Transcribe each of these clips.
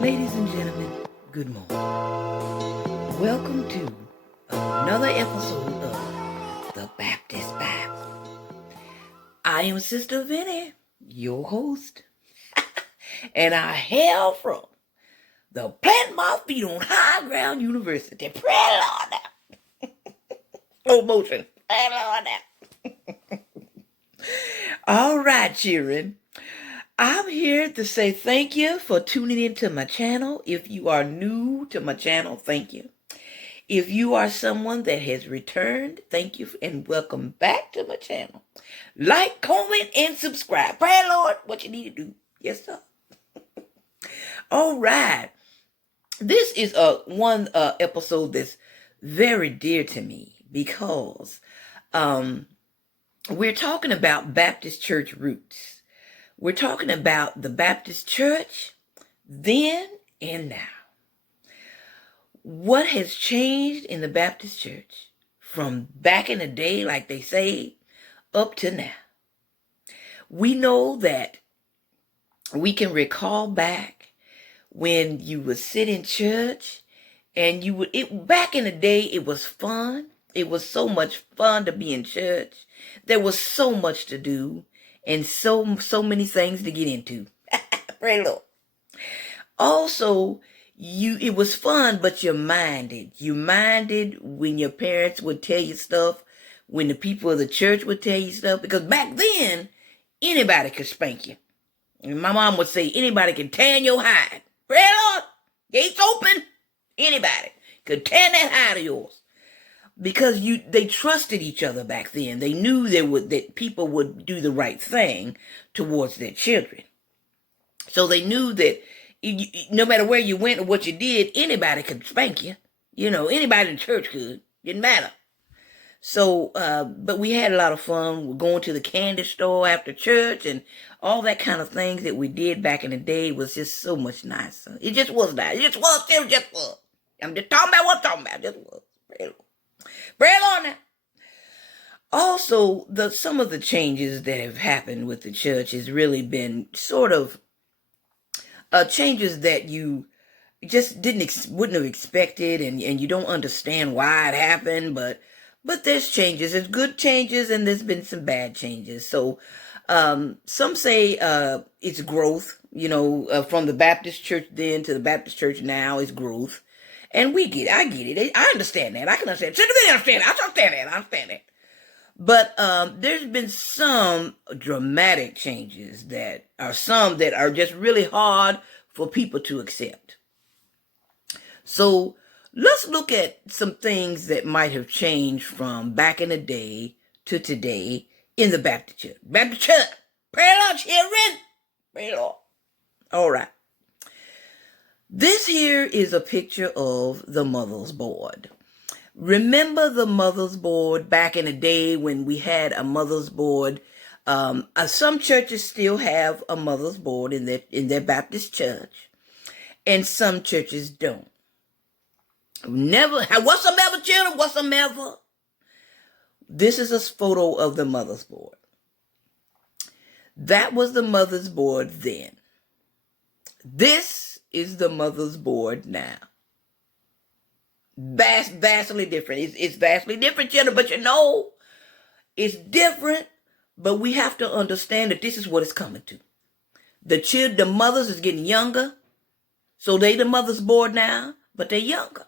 Ladies and gentlemen, good morning. Welcome to another episode of the Baptist Bible. I am Sister Vinny, your host, and I hail from the Plant My Feet on High Ground University. Pray Lord now. Slow motion. Pray Lord now. All right, children. I'm here to say thank you for tuning into my channel. If you are new to my channel, thank you. If you are someone that has returned, thank you and welcome back to my channel. Like, comment, and subscribe. Pray, Lord, what you need to do. Yes, sir. All right. This is one episode that's very dear to me because we're talking about Baptist church roots. We're talking about the Baptist church then and now. What has changed in the Baptist church from back in the day, like they say, up to now? We know that we can recall back when you would sit in church and back in the day, it was fun. It was so much fun to be in church. There was so much to do and so many things to get into. Pray Lord. Also, it was fun, but you minded. You minded when your parents would tell you stuff, when the people of the church would tell you stuff, because back then, anybody could spank you. And my mom would say, anybody can tan your hide. Pray Lord, gates open. Anybody could tan that hide of yours. Because they trusted each other back then. They knew that people would do the right thing towards their children. So they knew that no matter where you went or what you did, anybody could spank you. You know, anybody in church could. Didn't matter. So, but we had a lot of fun. We're going to the candy store after church and all that kind of things that we did back in the day was just so much nicer. It just was nice. It just was. I'm just talking about what I'm talking about. It just was. Pray Lord now. Also, some of the changes that have happened with the church has really been sort of changes that you just wouldn't have expected, and you don't understand why it happened. But there's changes. There's good changes, and there's been some bad changes. So some say it's growth. You know, from the Baptist church then to the Baptist church now is growth. And we get it. I get it. I understand that. I can understand. I understand that. But there's been some dramatic changes that are just really hard for people to accept. So let's look at some things that might have changed from back in the day to today in the Baptist church. Baptist church. Pray Lord, children. Pray Lord. All right. This here is a picture of the mother's board. Remember the mother's board back in the day when we had a mother's board? Some churches still have a mother's board in their Baptist church, and some churches don't. Whatsoever, children, whatsoever. This is a photo of the mother's board. That was the mother's board then. This is the mother's board now. Vastly different. It's vastly different, children, but it's different, but we have to understand that this is what it's coming to. The mothers is getting younger, so they the mother's board now, but they're younger.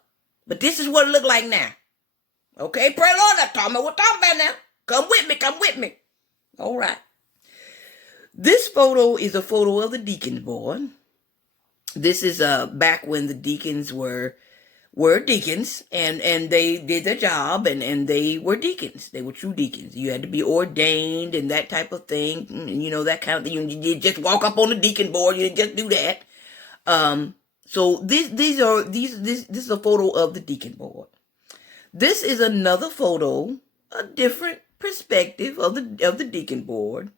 But this is what it look like now. Okay, pray Lord, I'm talking about what I'm talking about now. Come with me. All right. This photo is a photo of the deacon's board. This is back when the deacons were deacons and they did their job and they were deacons. They were true deacons. You had to be ordained and that type of thing. You know, that kind of thing. You didn't just walk up on the deacon board. You didn't just do that. So this is a photo of the deacon board. This is another photo, a different perspective of the deacon board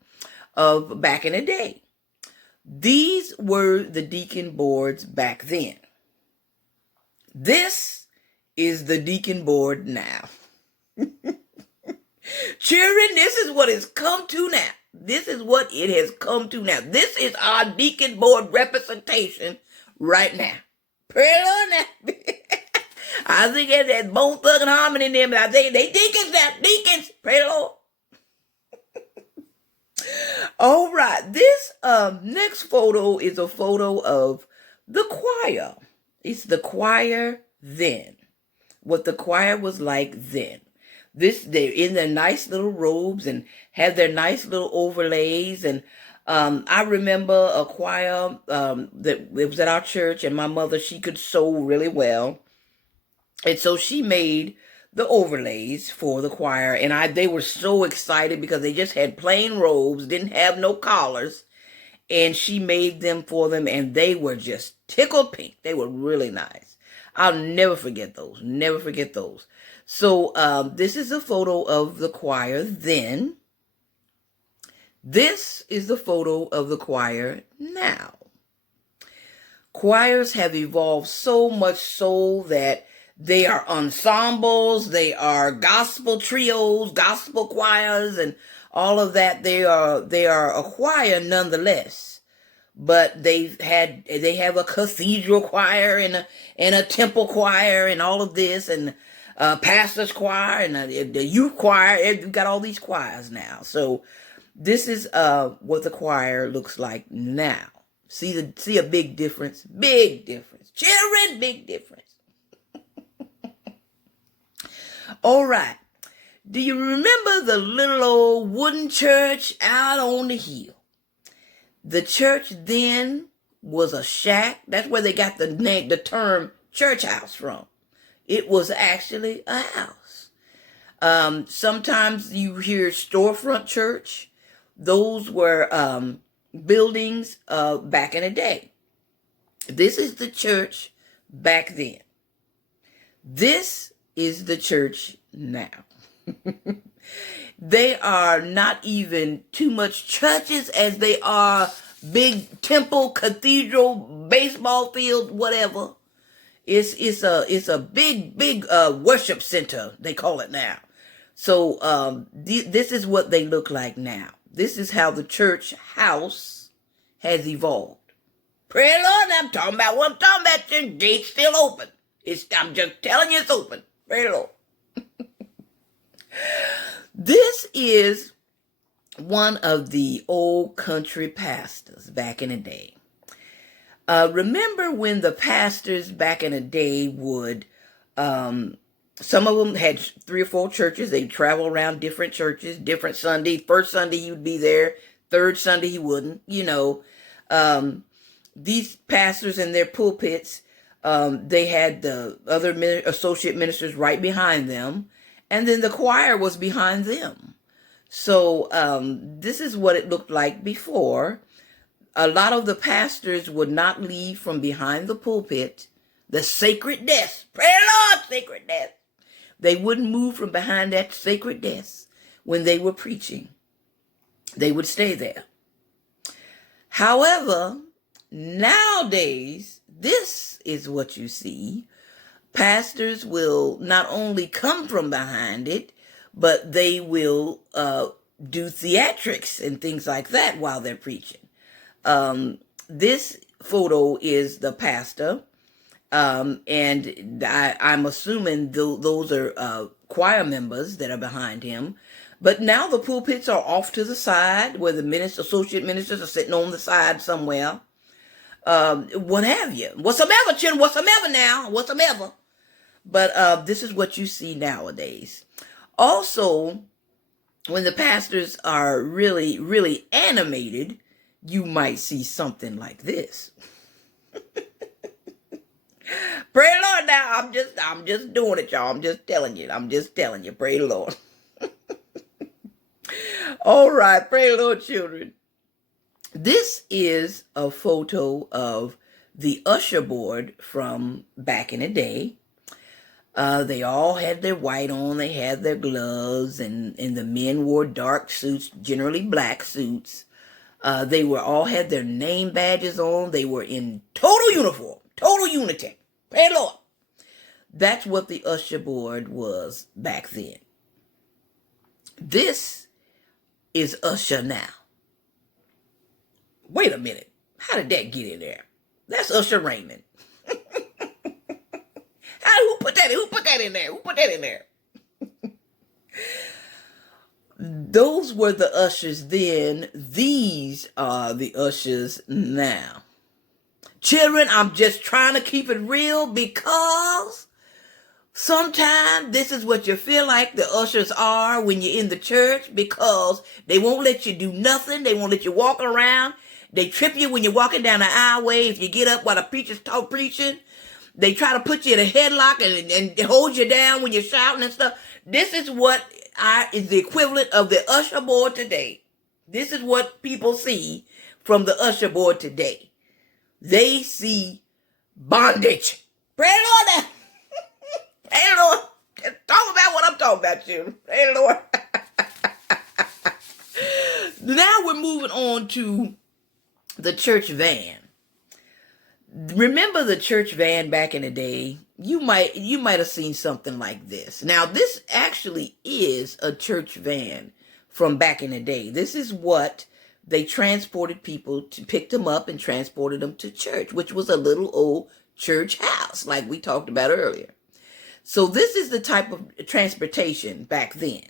of back in the day. These were the deacon boards back then. This is the deacon board now. Children, this is what it's come to now. This is what it has come to now. This is our deacon board representation right now. Praise the Lord now. I think that Bone Thug and Harmony in them, I think they deacons now, deacons. Praise the Lord. All right, this next photo is a photo of the choir. It's the choir then. What the choir was like then. They're in their nice little robes and have their nice little overlays. And I remember a choir that it was at our church, and my mother, she could sew really well. And so she made the overlays for the choir, and they were so excited because they just had plain robes, didn't have no collars, and she made them for them, and they were just tickle pink. They were really nice. I'll never forget those. Never forget those. So this is a photo of the choir then. This is the photo of the choir now. Choirs have evolved so much so that they are ensembles, they are gospel trios, gospel choirs, and all of that. They are a choir nonetheless. But they have a cathedral choir and a temple choir and all of this, and a pastor's choir and the youth choir. You've got all these choirs now. So this is what the choir looks like now. See a big difference? Big difference. Children, big difference. All right. Do you remember the little old wooden church out on the hill? The church then was a shack. That's where they got the term church house from. It was actually a house. Sometimes you hear storefront church. Those were buildings back in the day. This is the church back then. This is the church now. They are not even too much churches as they are big temple, cathedral, baseball field, whatever. It's a big worship center, they call it now. So this is what they look like now. This is how the church house has evolved. Praise the Lord, I'm talking about what I'm talking about. The gate's still open. I'm just telling you it's open. Praise the Lord. This is one of the old country pastors back in the day. Remember when the pastors back in the day would, some of them had 3 or 4 churches. They'd travel around different churches, different Sunday. First Sunday he would be there. Third Sunday he wouldn't. These pastors in their pulpits, they had the other associate ministers right behind them. And then the choir was behind them. So this is what it looked like before. A lot of the pastors would not leave from behind the pulpit, the sacred desk. Praise the Lord, sacred desk. They wouldn't move from behind that sacred desk when they were preaching. They would stay there. However, nowadays, this is what you see. Pastors will not only come from behind it, but they will do theatrics and things like that while they're preaching. This photo is the pastor, and I'm assuming those are choir members that are behind him. But now the pulpits are off to the side where the associate ministers are sitting on the side somewhere. What have you? Whatsoever, children, whatsoever now, whatsoever. But this is what you see nowadays. Also, when the pastors are really, really animated, you might see something like this. Praise the Lord now. I'm just doing it, y'all. I'm just telling you. Praise the Lord. All right. Praise the Lord, children. This is a photo of the usher board from back in the day. They all had their white on, they had their gloves, and the men wore dark suits, generally black suits. They all had their name badges on. They were in total uniform, total unity. Praise the Lord. That's what the usher board was back then. This is usher now. Wait a minute. How did that get in there? That's Usher Raymond. Who put that in there? Who put that in there? Those were the ushers then. These are the ushers now. Children, I'm just trying to keep it real because sometimes this is what you feel like the ushers are when you're in the church, because they won't let you do nothing. They won't let you walk around. They trip you when you're walking down the aisleway. If you get up while the preacher's preaching, they try to put you in a headlock and hold you down when you're shouting and stuff. This is what is the equivalent of the usher board today. This is what people see from the usher board today. They see bondage. Pray the Lord now. Pray the Lord. Just talk about what I'm talking about, children. Pray the Lord. Now we're moving on to the church van. Remember the church van back in the day? You might have seen something like this. Now, this actually is a church van from back in the day. This is what they transported people to, pick them up and transported them to church, which was a little old church house, like we talked about earlier. So this is the type of transportation back then.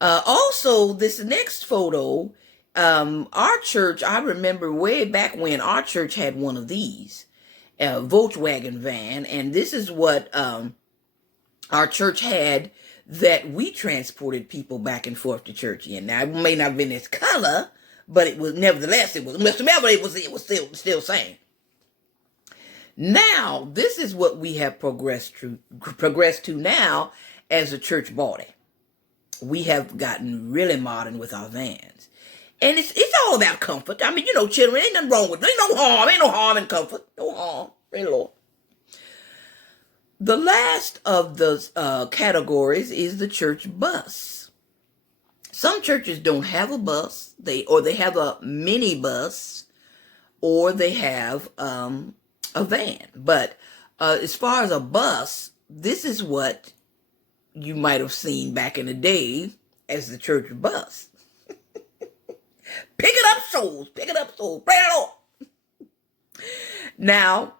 Also, this next photo, our church, I remember way back when our church had one of these, a Volkswagen van, and this is what our church had that we transported people back and forth to church in. Now, it may not have been this color, but it was nevertheless, it was still same. Now, this is what we have progressed to now as a church body. We have gotten really modern with our vans. And it's all about comfort. I mean, children, ain't nothing wrong with it. Ain't no harm in comfort. No harm. Praise the Lord. The last of the categories is the church bus. Some churches don't have a bus. They have a minibus, or they have a van. But as far as a bus, this is what you might have seen back in the day as the church bus. Picking up souls. Praise the Lord. Now,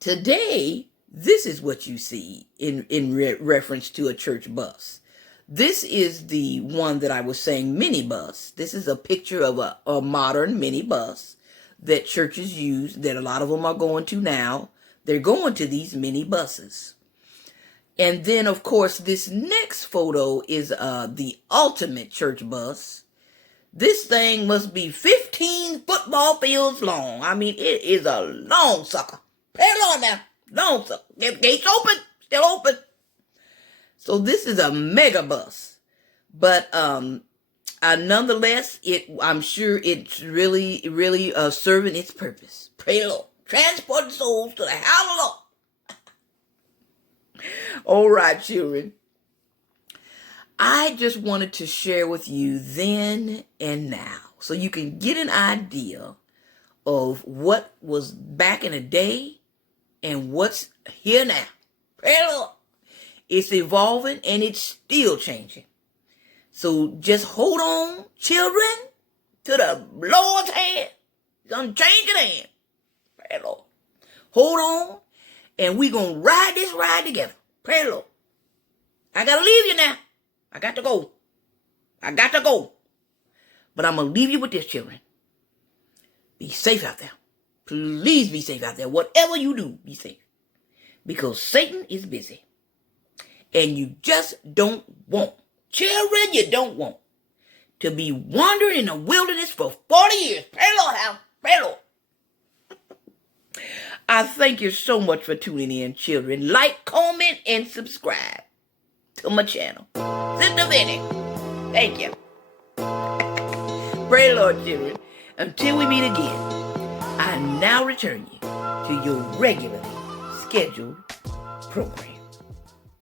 today, this is what you see in reference to a church bus. This is the one that I was saying, minibus. This is a picture of a modern minibus that churches use, that a lot of them are going to now. They're going to these minibuses. And then, of course, this next photo is the ultimate church bus. This thing must be 15 football fields long. I mean, it is a long sucker. Pay it on now. Long sucker. Gates open. Still open. So this is a mega bus. But nonetheless, I'm sure it's really, really serving its purpose. Pray the Lord. Transporting souls to the house of the Lord. All right, children. I just wanted to share with you then and now, so you can get an idea of what was back in the day and what's here now. Praise the Lord. It's evolving and it's still changing. So just hold on, children, to the Lord's hand. He's unchanging hand. Praise the Lord. Hold on, and we're going to ride this ride together. Praise the Lord. I got to leave you now. I got to go. But I'm going to leave you with this, children. Be safe out there. Please be safe out there. Whatever you do, be safe. Because Satan is busy. And you just don't want, children, you don't want to be wandering in the wilderness for 40 years. Pray the Lord, Hal. Pray the Lord. I thank you so much for tuning in, children. Like, comment, and subscribe to my channel. Sister Vinny. Thank you. Pray the Lord, children. Until we meet again, I now return you to your regularly scheduled program.